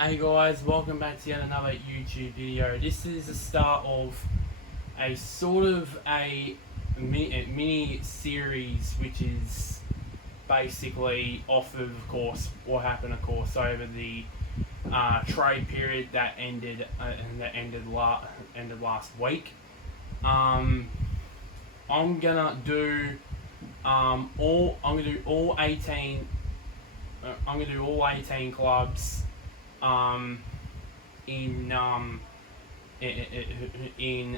Hey guys, welcome back to yet another YouTube video. This is the start of a sort of a mini series, which is basically off of course, what happened, of course, over the trade period that ended last week. I'm gonna do all 18. I'm gonna do all 18 clubs in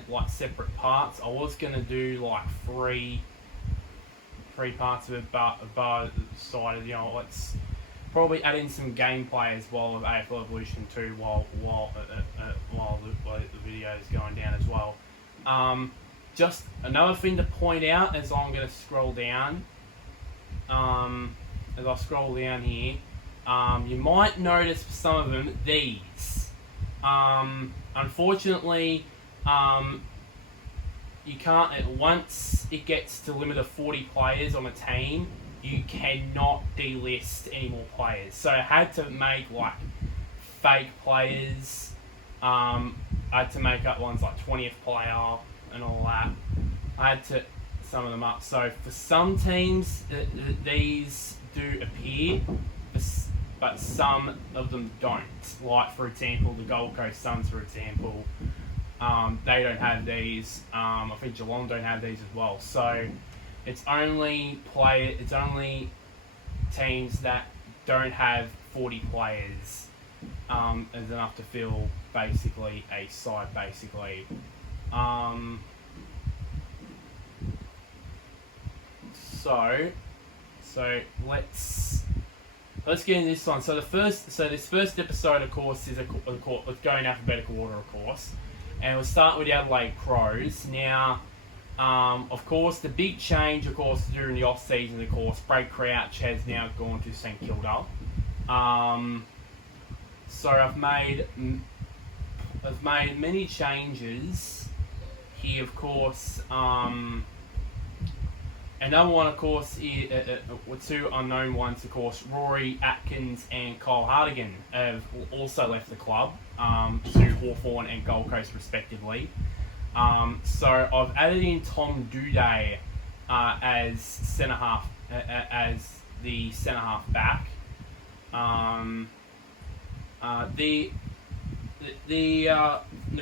like separate parts. I was gonna do like three parts of it, but decided, let's probably add in some gameplay as well of AFL Evolution 2 while the video is going down as well. Just another thing to point out as I'm gonna scroll down. As I scroll down here, you might notice for some of them these. Unfortunately, you can't. Once it gets to limit of 40 players on a team, you cannot delist any more players. So I had to make like fake players. I had to make up ones like 20th player and all that. I had to sum them up. So for some teams, these do appear, but some of them don't. Like, for example, the Gold Coast Suns, for example, they don't have these. I think Geelong don't have these as well. So it's only teams that don't have 40 players as enough to fill basically a side. Basically, so let's get into this one. So this first episode, of course, is going alphabetical order, of course, and we'll start with the Adelaide Crows. Now, of course, the big change, of course, during the off season, of course, Brad Crouch has now gone to St Kilda. So I've made many changes here, of course. Another one, of course, is two unknown ones, of course. Rory Atkins and Kyle Hartigan have also left the club to Hawthorn and Gold Coast, respectively. So I've added in Tom Duday as centre half, as the centre half back. Of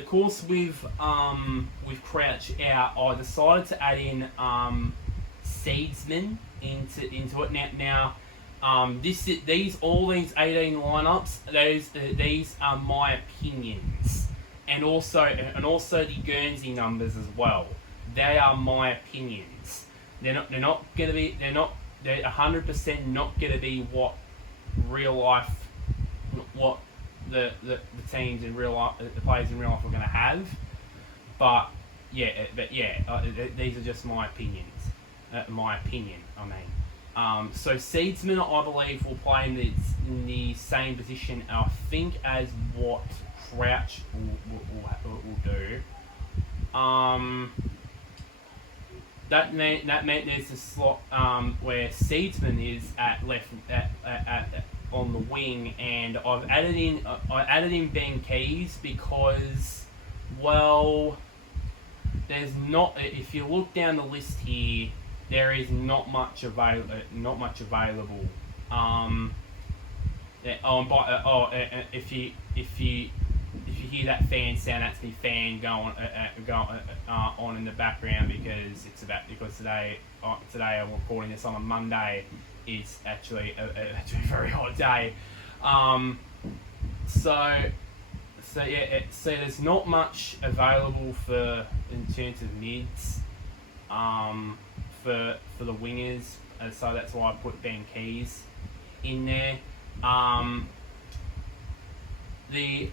course, with Crouch out, I decided to add in Seedsman into it now. All these 18 lineups, these are my opinions, and also the Guernsey numbers as well. They are my opinions. They're 100% not gonna be what real life, what the teams in real life, the players in real life are gonna have. But these are just my opinions. So Seedsman, I believe, will play in the same position, I think, as what Crouch will do. That meant there's a slot where Seedsman is at left on the wing, and I added in Ben Keys because, well, there's not. If you look down the list here, there is not much available. If you hear that fan sound, that's the fan going on in the background because today I'm recording this on a Monday. It's actually a very hot day. So there's not much available in terms of mids. For the wingers, so that's why I put Ben Keys in there. The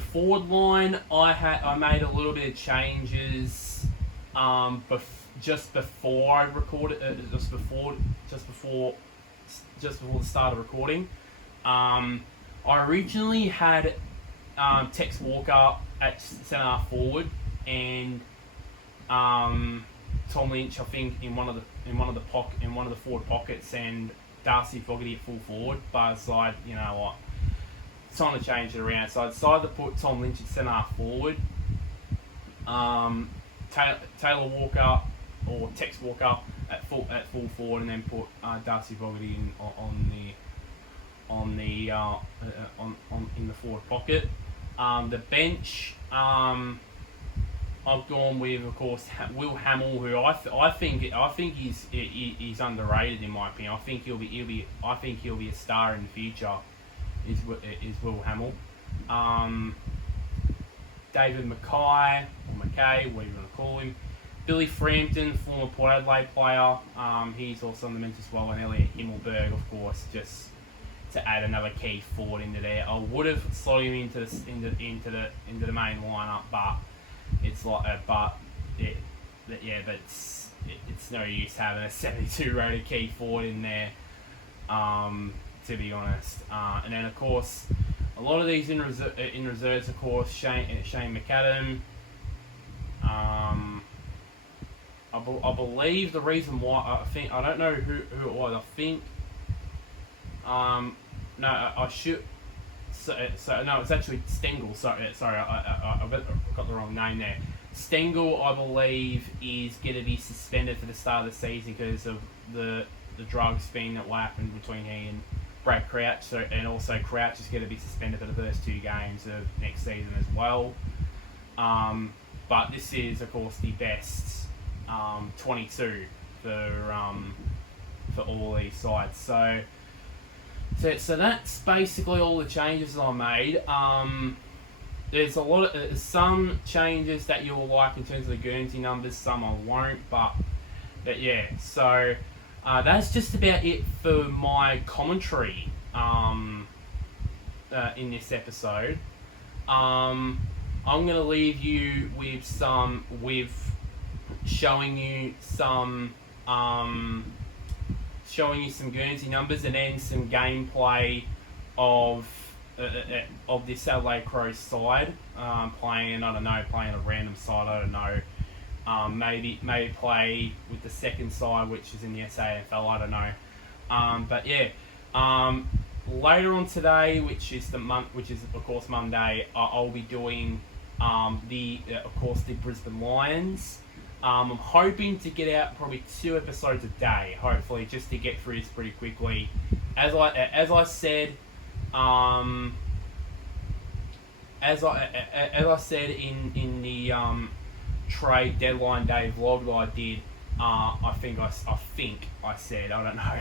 forward line, I made a little bit of changes just before I recorded, just before the start of recording. I originally had Tex Walker at centre half forward and Tom Lynch, I think, in one of the forward pockets, and Darcy Fogarty at full forward. But it's like, you know what, time to change it around. So I decided to put Tom Lynch at centre half forward. Taylor Walker or Tex Walker at full forward, and then put Darcy Bogarty in the forward pocket. The bench, I've gone with, of course, Will Hamill, who I think he's underrated in my opinion. I think he'll be a star in the future. Is Will Hamill. David Mackay, or McKay, whatever you want to call him. Billy Frampton, former Port Adelaide player. He's also on the bench as well, and Elliot Himmelberg, of course, just to add another key forward into there. I would have slotted him into the main lineup, but it's no use having a 72 rated key forward in there. To be honest, and then of course, a lot of these in reserves, of course, Shane McAdam. I believe the reason why I don't know who it was. I think no, I should. So no, it's actually Stengel. Sorry, I got the wrong name there. Stengel, I believe, is going to be suspended for the start of the season because of the drug thing that happened between he and Brad Crouch. And also Crouch is going to be suspended for the first 2 games of next season as well. But this is, of course, the best 22 for all these sides. So that's basically all the changes that I made. There's some changes that you'll like in terms of the Guernsey numbers, some I won't, but yeah. So that's just about it for my commentary in this episode. I'm gonna leave you with showing you some Guernsey numbers, and then some gameplay of this Adelaide Crows side, playing a random side, I don't know. Maybe play with the second side, which is in the SAFL, I don't know. But yeah, later on today, which is of course Monday, I'll be doing the Brisbane Lions. I'm hoping to get out probably 2 episodes a day, hopefully, just to get through this pretty quickly. As I said in the trade deadline day vlog that I did, I think I said, I don't know.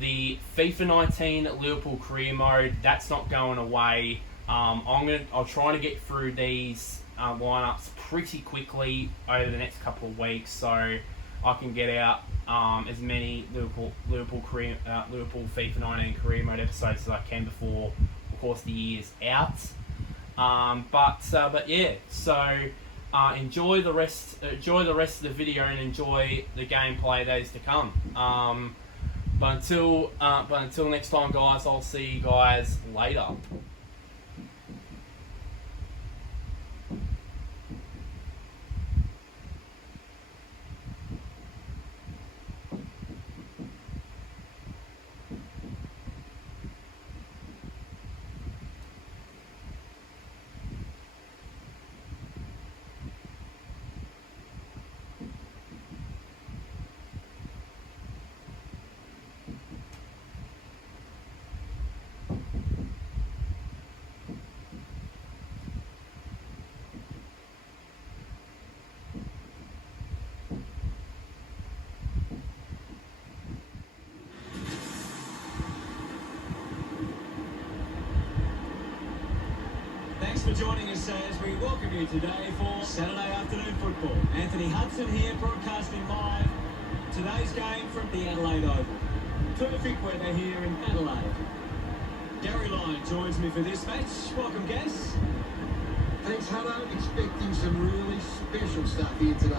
The FIFA 19 Liverpool career mode, that's not going away. I'll try to get through these lineups pretty quickly over the next couple of weeks, so I can get out as many Liverpool FIFA 19 career mode episodes as I can before, of course, the year's out. But yeah, so enjoy the rest of the video and enjoy the gameplay that is to come. But until next time, guys, I'll see you guys later. Thanks for joining us as we welcome you today for Saturday afternoon football. Anthony Hudson here, broadcasting live today's game from the Adelaide Oval. Perfect weather here in Adelaide. Gary Lyon joins me for this match. Welcome, guests. Thanks, Hutto. Expecting some really special stuff here today.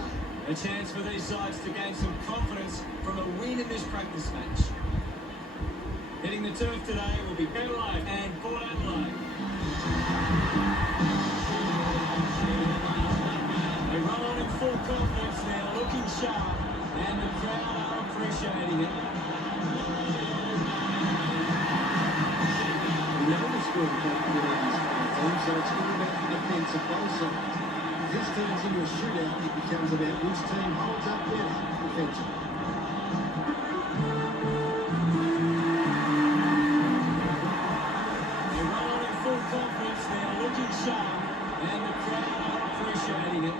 A chance for these sides to gain some confidence from a win in this practice match. Hitting the turf today will be Adelaide and Port Adelaide. They run on in full confidence now, looking sharp, and the crowd are appreciating it. know the score capabilities of the team, so it's all about the defence of both sides. If this turns into a shootout, it becomes about which team holds up better defensively. They run on in full confidence, they're looking sharp, and the crowd are appreciating it.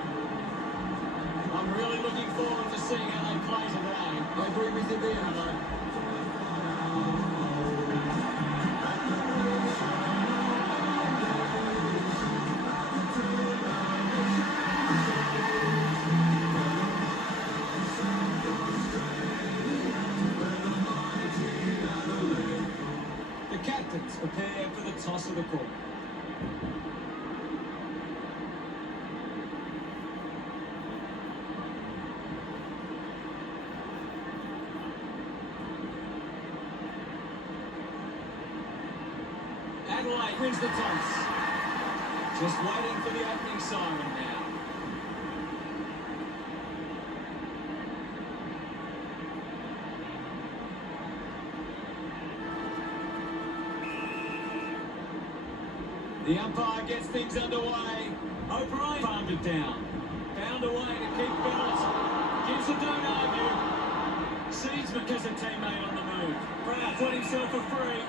I'm really looking forward to seeing how they play today. I agree with you there, though. The captains prepare for the toss of the court. Adelaide wins the toss. Just waiting for the opening siren now. The umpire gets things underway. O'Brien farmed it down. Found a way to keep balance. Gives a don't argue. Sees because a teammate on the move. Pratt put himself for free.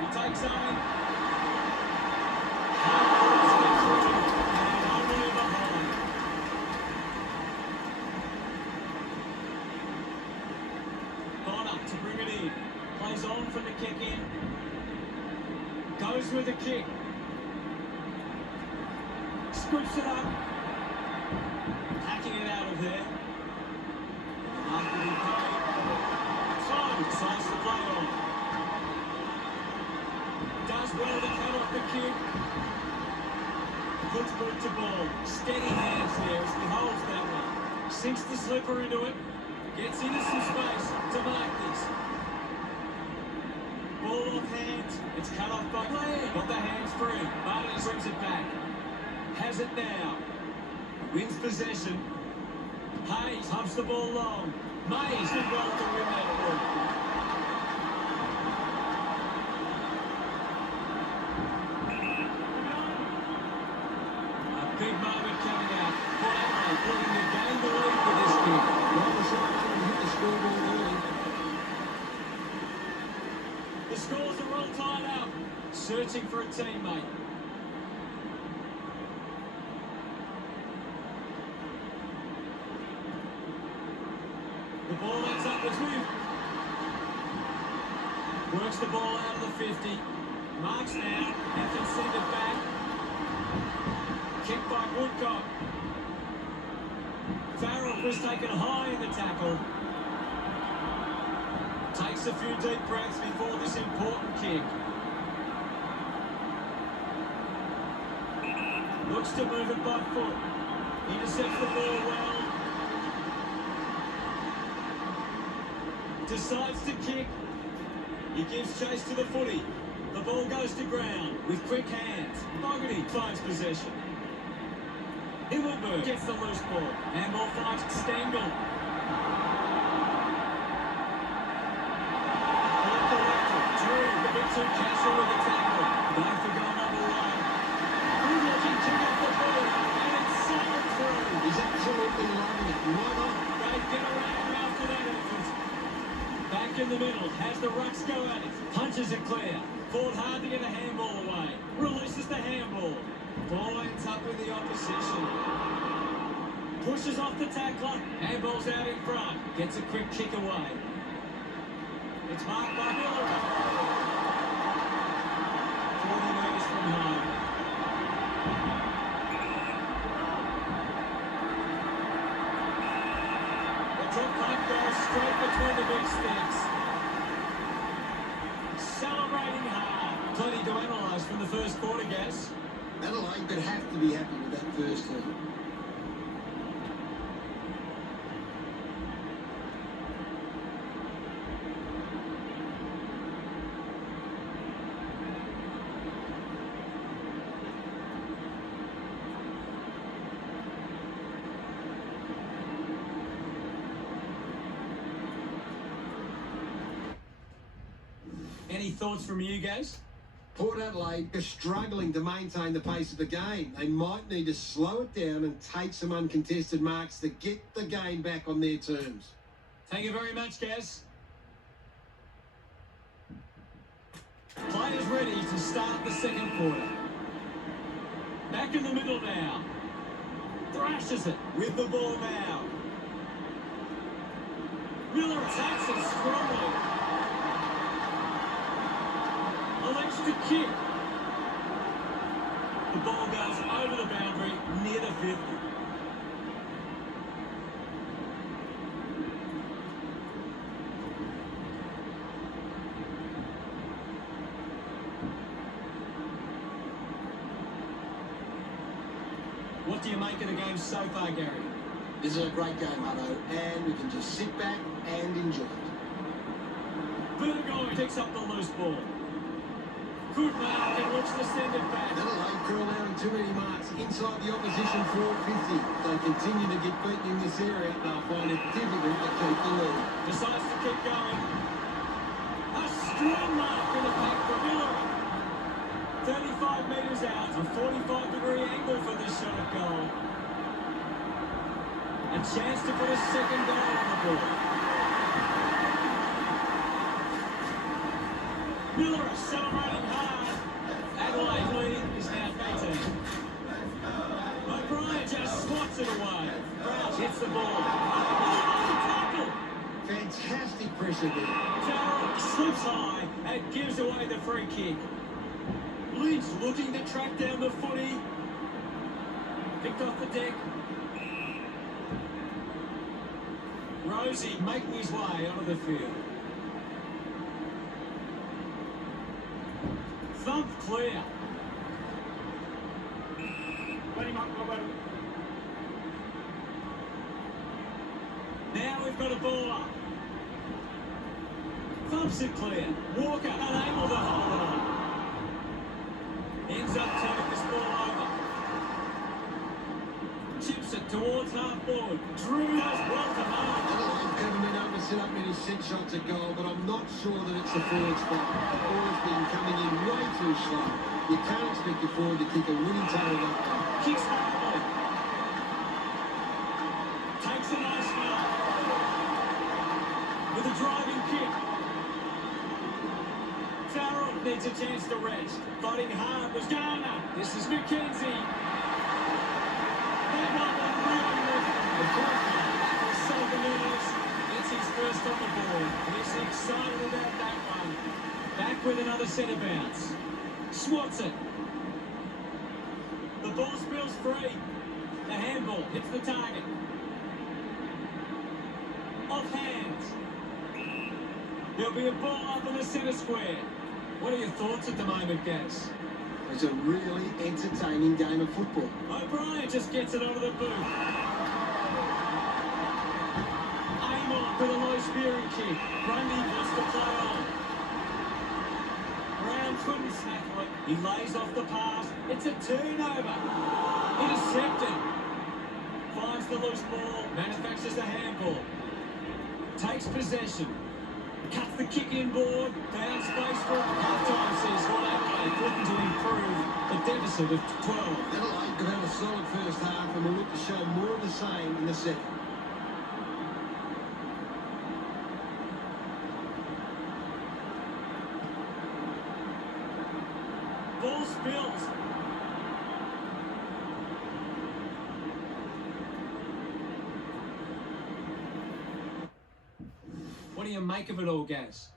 He takes aim. And only behind. Bonner to bring it in. Plays on from the kick in. Goes with the kick. Scoops it up. Hacking it out of there. After he paid. Time decides to play on. Does well to cut off the kick. Puts boot to ball. Steady hands there as he holds that one. Sinks the slipper into it. Gets into some space to Magpies. Ball off hands. It's cut off by Blair. Got the hands free. Barnes brings it back. Has it now. Wins possession. Hayes humps the ball long. Mays did well to win that ball. A big moment coming out. Port Adelaide looking to gain the lead with this kick. Well, the side hit the scoreboard early. The scores are all tied up. Searching for a teammate. The ball ends up with him. Works the ball out of the 50. Marks now. Effort send it back. Kick by Woodcock. Farrell was taken high in the tackle. Takes a few deep breaths before this important kick. Looks to move it by foot. Intercepts the ball well. Decides to kick. He gives chase to the footy. The ball goes to ground with quick hands. Fogarty finds possession. Himmelberg gets the loose ball. Handball finds Stengel. Off the left, Drew, the big two cancel with the tackle. Going for goal number one. Good looking kick off the ball, and it's sailed through. He's absolutely loving it. Right on. They get around after that effort. Back in the middle, has the rucks go at it. Punches it clear. Fought hard to get a handball away. Releases the handball. Ball ends up with the opposition. Pushes off the tackler. Handball's out in front. Gets a quick kick away. It's marked by Miller. 40 metres from home. The drop punt goes straight between the big sticks. Celebrating hard. Plenty to analyse from the first quarter, Gas. Adelaide would have to be happy with that first half. Any thoughts from you guys? Port Adelaide are struggling to maintain the pace of the game. They might need to slow it down and take some uncontested marks to get the game back on their terms. Thank you very much, Gaz. Players ready to start the second quarter. Back in the middle now. Thrashes it with the ball now. Miller attacks it strongly. Elects to kick. The ball goes over the boundary near the 50. What do you make of the game so far, Gary? This is a great game, Hutto, and we can just sit back and enjoy it. Burgoyne picks up the loose ball. Good mark and looks to send it back. Adelaide are allowing too many marks inside the opposition forward 50. If they continue to get beaten in this area, they'll find it difficult to keep the lead. Decides to keep going. A strong mark in the pack for Miller. 35 metres out, a 45-degree angle for this shot at goal. A chance to put a second goal on the board. Miller celebrating hard. Adelaide lead is now 18. O'Brien just swats it away. Crouch hits the ball. Oh, tackle! Fantastic pressure there. Farrell slips high and gives away the free kick. Lynch looking to track down the footy. Picked off the deck. Rosie making his way onto the field. Thump clear. Now we've got a ball up. Thumps it clear. Walker unable to hold on. Ends up turning this ball over. Chips it towards half forward. Drew does well to mark. Adelaide haven't been able to set up many set shots at goal, but I'm not sure that it's the forward's fault. The ball's been coming in way too slow. You can't expect your forward to kick a winning total that way. Kicks horribly. Takes a nice mark. With a driving kick. Farrell needs a chance to rest. Fighting hard was Garner. This is McKenzie. That one really lifted. Of course, Solve the nerves. It's his first on the board. He's excited about that one. Back with another centre bounce. Swats it. The ball spills free. The handball hits the target. Off hands. There'll be a ball up in the centre square. What are your thoughts at the moment, Gaz? it's a really entertaining game of football. O'Brien just gets it over the boot. Amon with a low spearing kick. Grundy wants to play on. Brown couldn't snaffle it. He lays off the pass. It's a turnover. Intercepted. Finds the loose ball. Manufactures the handball. Takes possession. Cuts the kick in board. Found space for it. Half-time says what Adelaide looking to improve the deficit of 12. Adelaide have had a solid first half and will look to show more of the same in the second. Ball spills. What do you make of it all, Gaz?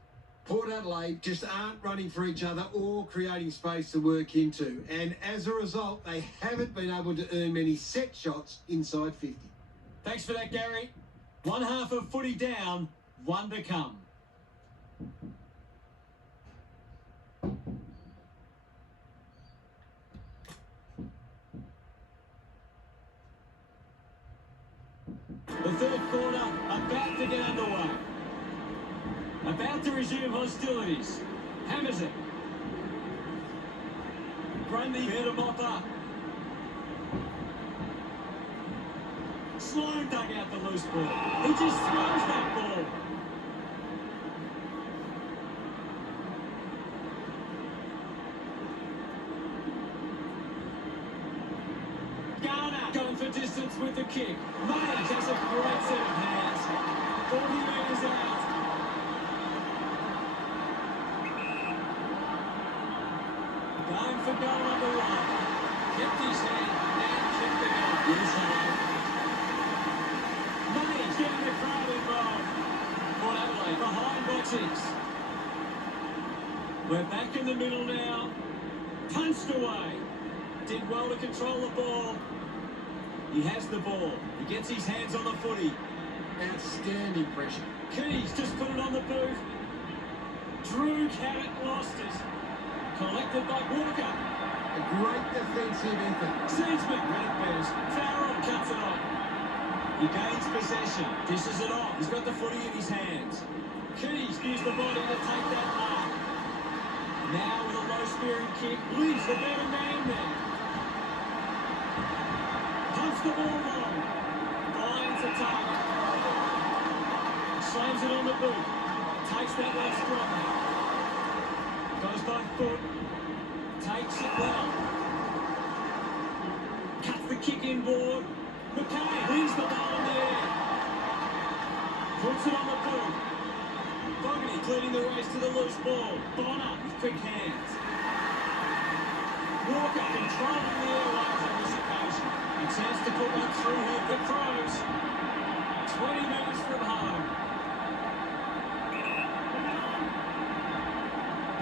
Port Adelaide just aren't running for each other or creating space to work into. And as a result, they haven't been able to earn many set shots inside 50. Thanks for that, Gary. One half of footy down, one to come. The third quarter about to get underway. About to resume hostilities. Hammers it. Grundy here to mop up. Sloan dug out the loose ball. He just throws that ball. kick. Mays has a great set of hands. 40 metres out. Going for goal number one. Kept his hand and kicked the goal. Yes, Mays getting the crowd involved. Port Adelaide behind by 6. We're back in the middle now. Punched away. Did well to control the ball. He has the ball. He gets his hands on the footy. Outstanding pressure. Keys just put it on the boot. Drew had it, lost it. Collected by Walker. A great defensive effort. Seedsman red at best. Farrell cuts it off. He gains possession. Dishes it off. He's got the footy in his hands. Keys used the body to take that mark. Now with a low-spearing kick, leaves the better man there. Pumps the ball long. Finds a target. Slams it on the boot. Takes that one strongly. Goes by foot. Takes it well. Cuts the kick inboard. McKay wins the ball in the air. Puts it on the boot. Fogarty clearing the race to the loose ball. Bonner with quick hands. Walker controlling the airways on this occasion. A chance to put one through here for Crows. 20 metres from home.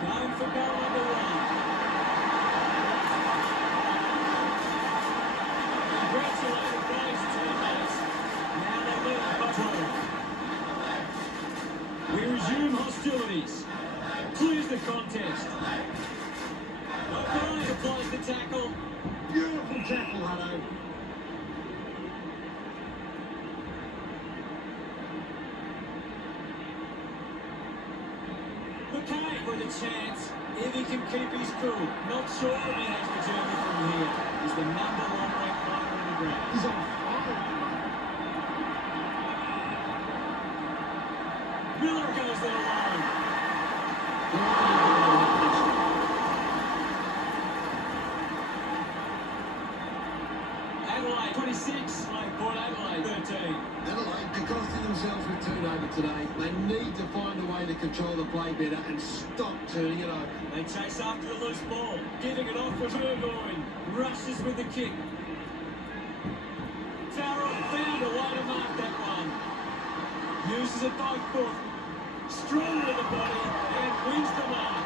Going for goal number one. Congratulated those teammates. Now they lead by 12. We resume hostilities. Clears the contest. O'Brien applies the tackle. Beautiful tackle, Hutto. McKay with a chance. If he can keep his cool. Not sure if he has the journey from here. He's the number one ranked player on the ground. He's on fire. Miller goes there alone. Adelaide 26, like Port Adelaide 13. Adelaide are costing themselves with turnover today. They need to find a way to control the play better and stop turning it over. They chase after the loose ball. Giving it off for Burgoyne. Rushes with the kick. Farrell found a way to mark that one. Uses it by foot. Strong with the body and wins the mark.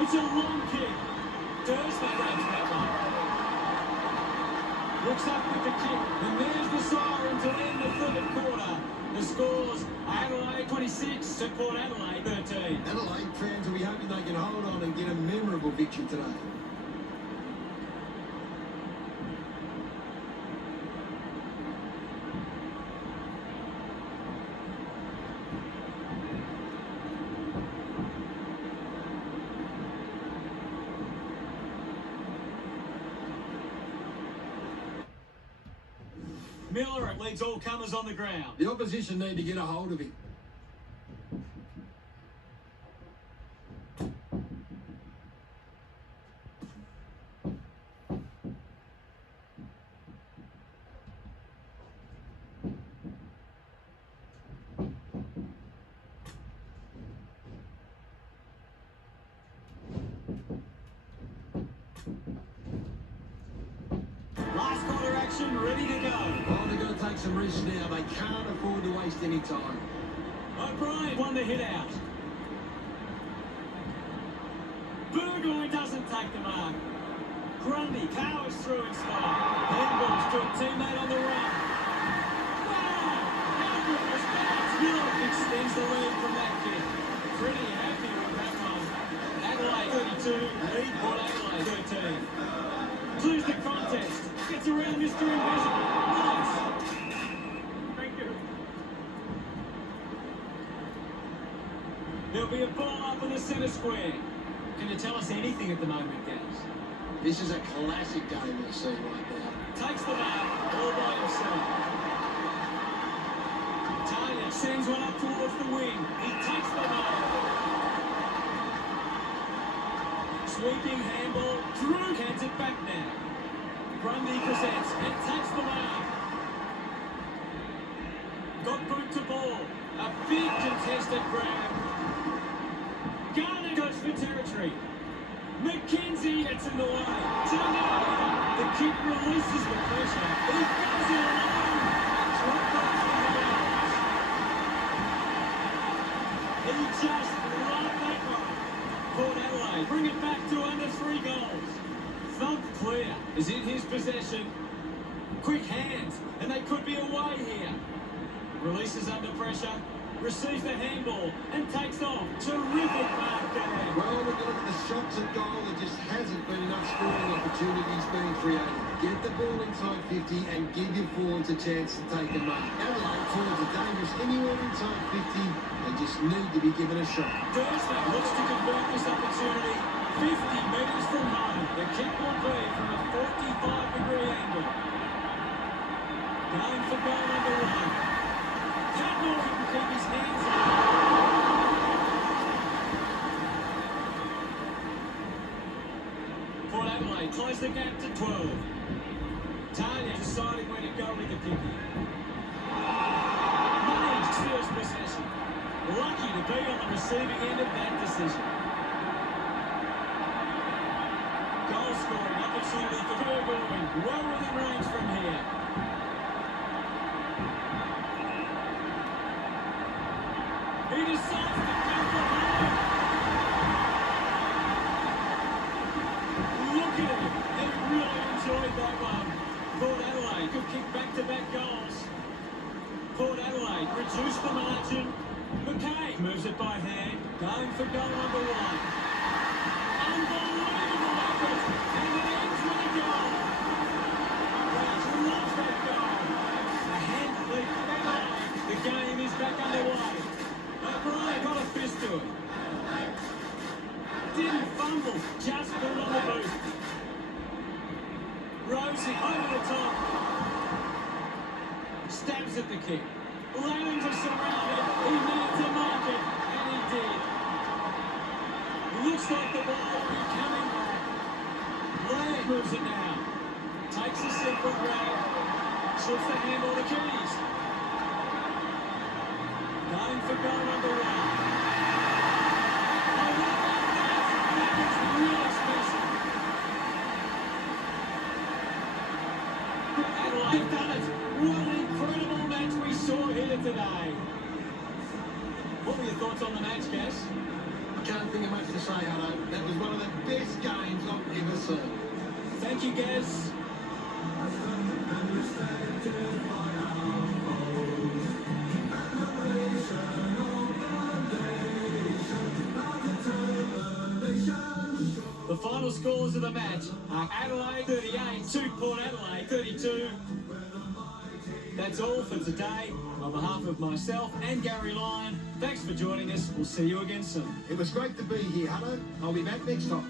It's a long kick. Dursman grabs that one. Looks up with the kick. And there's the siren to end the third quarter. The scores Adelaide 26 to Port Adelaide 13. Adelaide fans will be hoping they can hold on and get a memorable victory today. Miller leads all comers on the ground. The opposition need to get a hold of him. Last quarter action ready to go. Oh, they've got to take some risks now. They can't afford to waste any time. O'Brien won the hit out. Burgoyne doesn't take the mark. Grundy powers through in style. Handballs to a teammate on the run. Wow! How good was that? Miller extends the lead from that kick. Pretty happy with that one. Adelaide 32, lead Port Adelaide 13. Clears the contest. Gets around Mr. Invisible. Nice. Thank you. There'll be a ball up in the centre square. Can you tell us anything at the moment, guys? This is a classic game we're seeing right now. Takes the mark all by himself. Talia sends one up towards the wing. He takes the mark. Sweeping handball. Drew hands it back now. Grundy presents and takes the mark. Got boot to ball. A big contested grab. Garner goes for territory. McKenzie gets in the way. Tonight, the kick releases the pressure. He goes it alone. Drop goes from the bounds. He just right that one. Port Adelaide bring it back to under 3 goals. Thump clear is in his possession. Quick hands, and they could be away here. Releases under pressure. Receives the handball and takes off. Terrific mark there. Well, when you look at the shots at goal, there just hasn't been enough scoring opportunities being created. Get the ball inside 50 and give your forwards a chance to take a mark. Adelaide forwards are dangerous anywhere inside 50. They just need to be given a shot. Thursday looks to convert this opportunity 50 metres from home. The kick will be from a 45-degree angle. Going for goal number 1. Catmore can keep his hands on. Port Adelaide close the gap to 12. Talia deciding where to go with the kick. Money steals possession. Lucky to be on the receiving end of that decision. Goal scoring opportunity for Burgoyne. Well within range from here. He decides to go for home. Look at him. He really enjoyed that one. Port Adelaide could kick back-to-back goals. Port Adelaide reduced the margin. McKay moves it by hand. Going for goal number 1. Unbelievable effort. And it ends with a goal. Raj loves that goal. A hand lead. The game is back underway. O'Brien got a fist to it. Didn't fumble, just pulled on the boot. Rosie over the top. Stabs at the kick. Lambs are surrounded. He needs to mark it, and he did. Looks like the ball will be coming back. Lamb moves it now. Takes a simple grab. Shifts the handball to Keys. Going for goal number 1. Oh, what about that? That was really special. Adelaide done it. What an incredible match we saw here today. What were your thoughts on the match, Gaz? I can't think of much to say, Hutto. That was one of the best games I've ever seen. Thank you, Gaz. The final scores of the match are Adelaide 38 to Port Adelaide 32. That's all for today. On behalf of myself and Gary Lyon, thanks for joining us. We'll see you again soon. It was great to be here, Hutto. I'll be back next time.